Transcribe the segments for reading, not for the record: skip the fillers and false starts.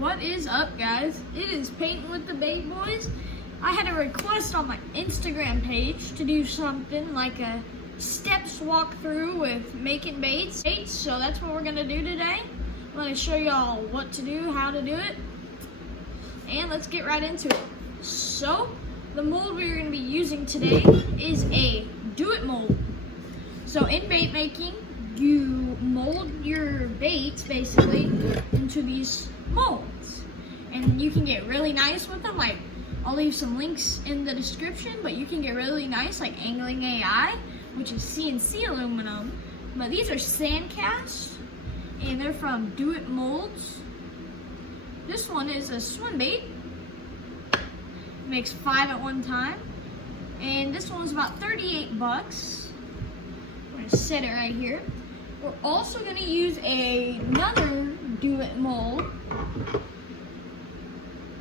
What is up, guys? It is Painting with the Bait Boys. I had a request on my Instagram page to do something like a steps walkthrough with making baits. So that's what we're gonna do today. I'm gonna show y'all what to do, how to do it, and let's get right into it. So the mold we're gonna be using today is a do-it mold. So in bait making, you mold your baits basically into these molds, and you can get really nice with them. Like, I'll leave some links in the description, but you can get really nice, like Angling AI, which is CNC aluminum. But these are sand casts, and they're from Do It Molds. This one is a swim bait. It makes 5 at one time, and this one's about 38 bucks. I'm gonna set it right here. We're also gonna use another Do It mold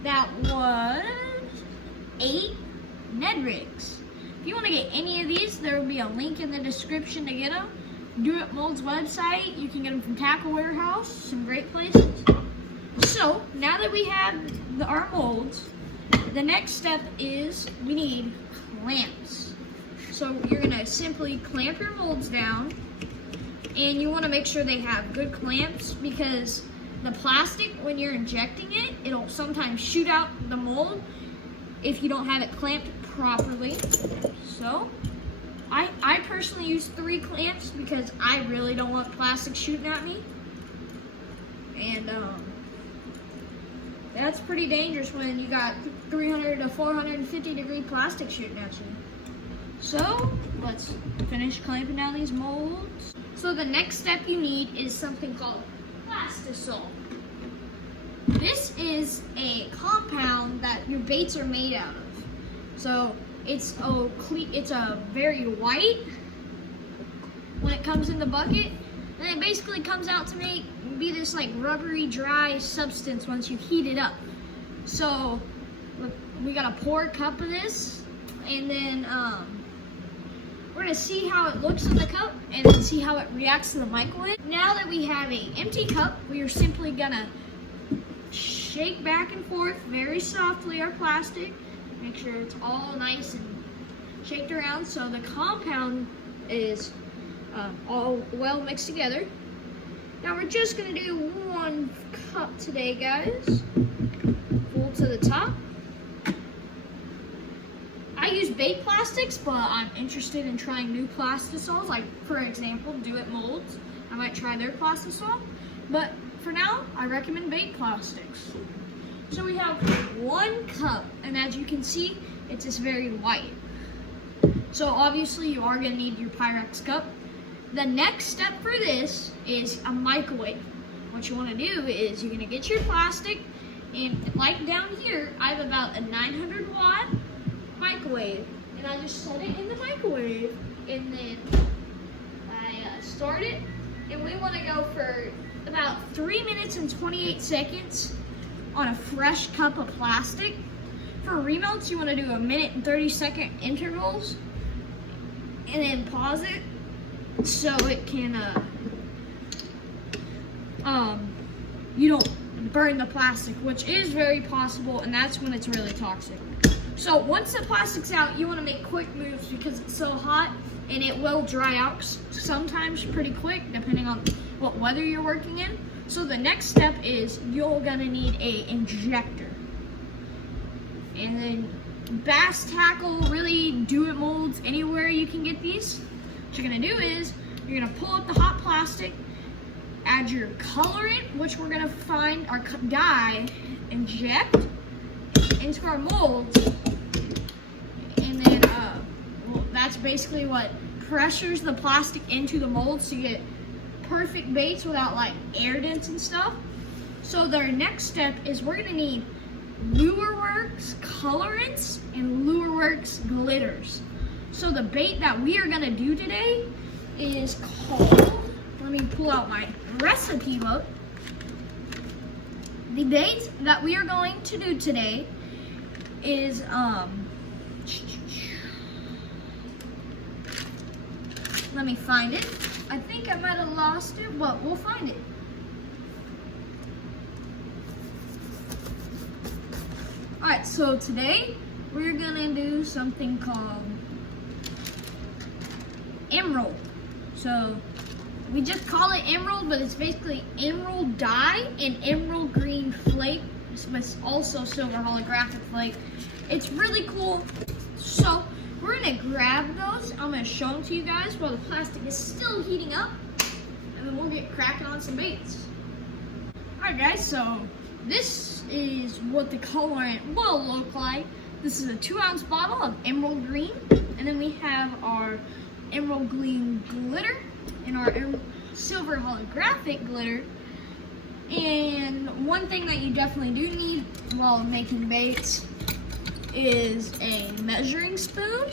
that was 8 Ned rigs. If you want to get any of these, there will be a link in the description to get them. Do It Mold's website, you can get them from Tackle Warehouse, some great places. So now that we have our molds, the next step is we need clamps. So you're gonna simply clamp your molds down, and you want to make sure they have good clamps, because the plastic, when you're injecting it, it'll sometimes shoot out the mold if you don't have it clamped properly. So I personally use 3 clamps because I really don't want plastic shooting at me, and that's pretty dangerous when you got 300 to 450 degree plastic shooting at you. So let's finish clamping down these molds. So the next step you need is something called Plastisol. This is a compound that your baits are made out of. So it's a very white when it comes in the bucket, and it basically comes out to be this like rubbery, dry substance once you heat it up. So we gotta pour a cup of this, and then we're gonna see how it looks in the cup and then see how it reacts to the microwave. Now that we have an empty cup, we are simply gonna shake back and forth very softly our plastic. Make sure it's all nice and shaked around so the compound is all well mixed together. Now we're just gonna do 1 cup today, guys. Full to the top. I use bait plastics, but I'm interested in trying new Plastisols, like for example, Do It Molds. I might try their Plastisol, but for now, I recommend bait plastics. So we have 1 cup, and as you can see, it's just very white. So obviously you are gonna need your Pyrex cup. The next step for this is a microwave. What you wanna do is you're gonna get your plastic, and like down here, I have about a 900 watt microwave, and I just set it in the microwave, and then I start it, and we want to go for about 3 minutes and 28 seconds on a fresh cup of plastic. For remelts, you want to do 1 minute and 30-second intervals, and then pause it so it can you don't burn the plastic, which is very possible, and that's when it's really toxic. So once the plastic's out, you want to make quick moves because it's so hot, and it will dry out sometimes pretty quick depending on what weather you're working in. So the next step is you're gonna need a injector. And then Bass Tackle, really Do It Molds, anywhere you can get these. What you're gonna do is you're gonna pull up the hot plastic, add your colorant, which we're gonna find our dye, inject into our molds, and then that's basically what pressures the plastic into the mold, so you get perfect baits without like air dents and stuff. So the next step is we're gonna need LureWorks colorants and LureWorks glitters. So the bait that we are gonna do today is called, let me pull out my recipe book. The bait that we are going to do today is let me find it. I think I might have lost it, but we'll find it. Alright, so today we're gonna do something called emerald. So we just call it emerald, but it's basically emerald dye and emerald green flake, but also silver holographic flake. It's really cool. So we're gonna grab those. I'm gonna show them to you guys while the plastic is still heating up, and then we'll get cracking on some baits. Alright guys, so this is what the colorant will look like. This is a 2-ounce bottle of emerald green, and then we have our emerald green glitter and our silver holographic glitter. And one thing that you definitely do need while making baits is a measuring spoon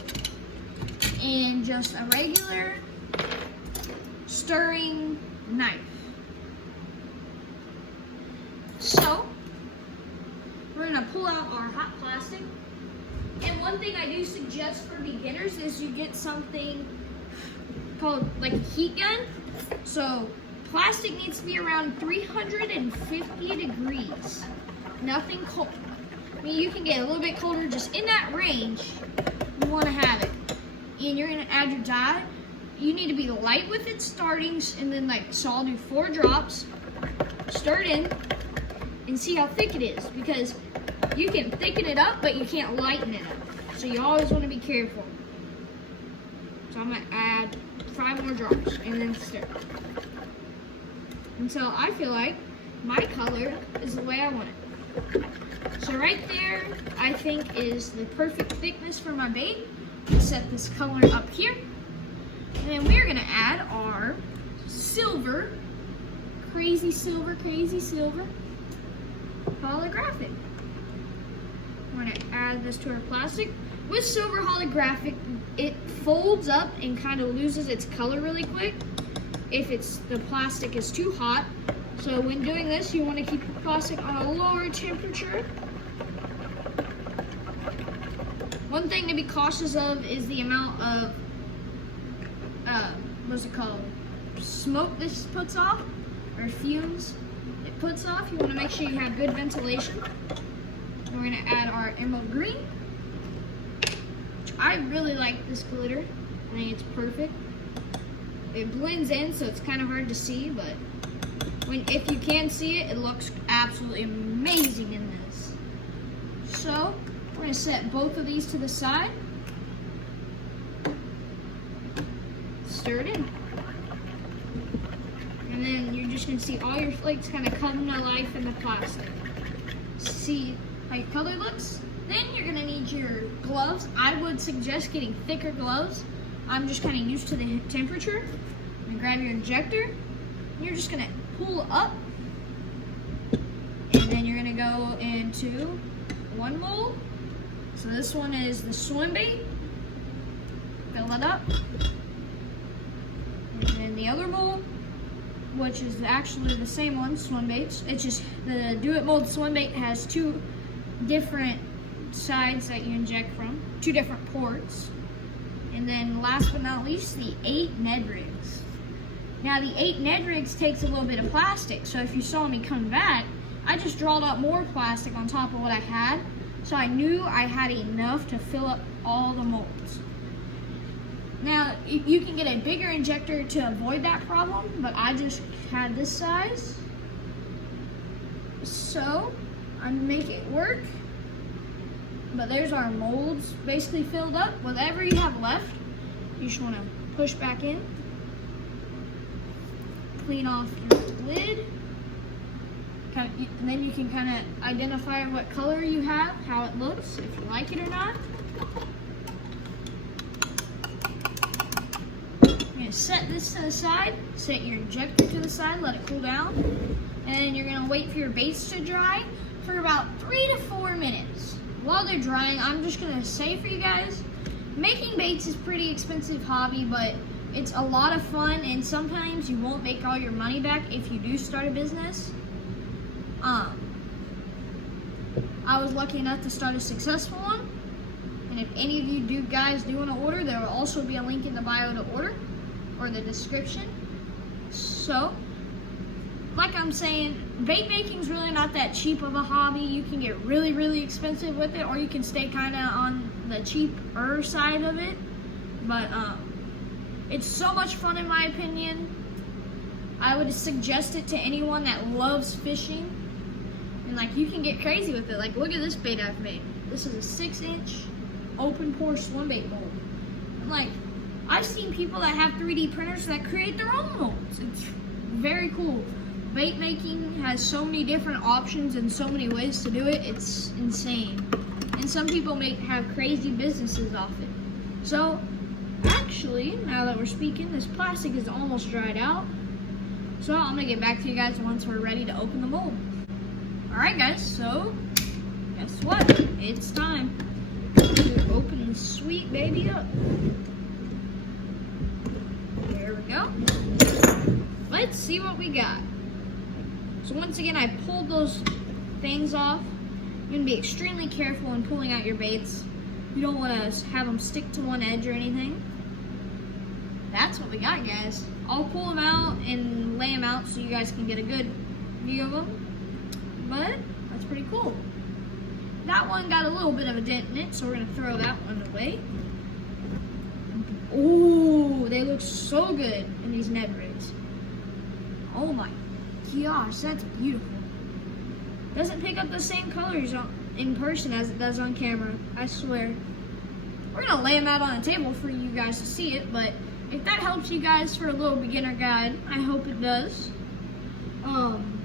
and just a regular stirring knife. So we're gonna pull out our hot plastic. And one thing I do suggest for beginners is you get something called like a heat gun. So plastic needs to be around 350 degrees. Nothing cold. I mean, you can get a little bit colder, just in that range, you want to have it. And you're going to add your dye. You need to be light with its startings, and then so I'll do 4 drops, stir it in, and see how thick it is, because you can thicken it up, but you can't lighten it up. So you always want to be careful. So I'm going to add 5 more drops, and then stir. Until I feel like my color is the way I want it. So right there, I think is the perfect thickness for my bait. I'll set this color up here. And then we're gonna add our silver, crazy silver holographic. We're gonna add this to our plastic. With silver holographic, it folds up and kind of loses its color really quick if the plastic is too hot. So when doing this, you want to keep your plastic on a lower temperature. One thing to be cautious of is the amount of smoke this puts off, or fumes it puts off. You want to make sure you have good ventilation. And we're going to add our emerald green. I really like this glitter. I think it's perfect. It blends in, so it's kind of hard to see, but if you can see it, it looks absolutely amazing in this. So we're going to set both of these to the side. Stir it in. And then you're just going to see all your flakes kind of come to life in the plastic. See how your color looks? Then you're going to need your gloves. I would suggest getting thicker gloves. I'm just kind of used to the temperature. You're gonna grab your injector. And you're just gonna pull up, and then you're gonna go into one mold. So this one is the swim bait. Fill it up. And then the other mold, which is actually the same one, swim baits. It's just the Do It Mold swim bait has 2 different sides that you inject from, 2 different ports. And then last but not least, the 8 Ned rigs. Now the 8 Ned rigs takes a little bit of plastic, so if you saw me come back, I just drawed up more plastic on top of what I had, so I knew I had enough to fill up all the molds. Now you can get a bigger injector to avoid that problem, but I just had this size, so I make it work. But there's our molds basically filled up. Whatever you have left, you just want to push back in. Clean off your lid. And then you can kind of identify what color you have, how it looks, if you like it or not. You're going to set this to the side. Set your injector to the side, let it cool down. And then you're going to wait for your baits to dry for about 3 to 4 minutes. While they're drying, I'm just gonna say for you guys, making baits is a pretty expensive hobby, but it's a lot of fun, and sometimes you won't make all your money back if you do start a business. I was lucky enough to start a successful one, and if any of you guys do want to order, there will also be a link in the bio to order, or the description. So like I'm saying, bait making is really not that cheap of a hobby. You can get really, really expensive with it, or you can stay kind of on the cheaper side of it. But it's so much fun in my opinion. I would suggest it to anyone that loves fishing. And like, you can get crazy with it. Like, look at this bait I've made. This is a 6-inch open pore swim bait mold. And like, I've seen people that have 3D printers that create their own molds. It's very cool. Bait making has so many different options and so many ways to do it. It's insane. And some people have crazy businesses off it. So, actually, now that we're speaking, this plastic is almost dried out. So I'm gonna get back to you guys once we're ready to open the mold. Alright guys, so guess what? It's time to open this sweet baby up. There we go. Let's see what we got. So once again, I pulled those things off. You're gonna be extremely careful when pulling out your baits. You don't wanna have them stick to one edge or anything. That's what we got, guys. I'll pull them out and lay them out so you guys can get a good view of them. But that's pretty cool. That one got a little bit of a dent in it, so we're gonna throw that one away. Ooh, they look so good in these Ned rigs. Oh my gosh, that's beautiful. Doesn't pick up the same colors in person as it does on camera, I swear. We're gonna lay them out on the table for you guys to see it, but if that helps you guys for a little beginner guide, I hope it does.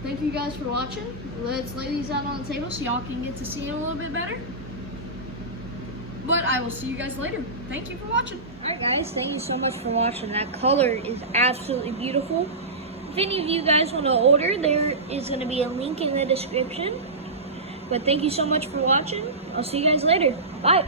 Thank you guys for watching. Let's lay these out on the table so y'all can get to see them a little bit better. But I will see you guys later. Thank you for watching. Alright guys, thank you so much for watching. That color is absolutely beautiful. If any of you guys want to order, there is going to be a link in the description. But thank you so much for watching. I'll see you guys later. Bye.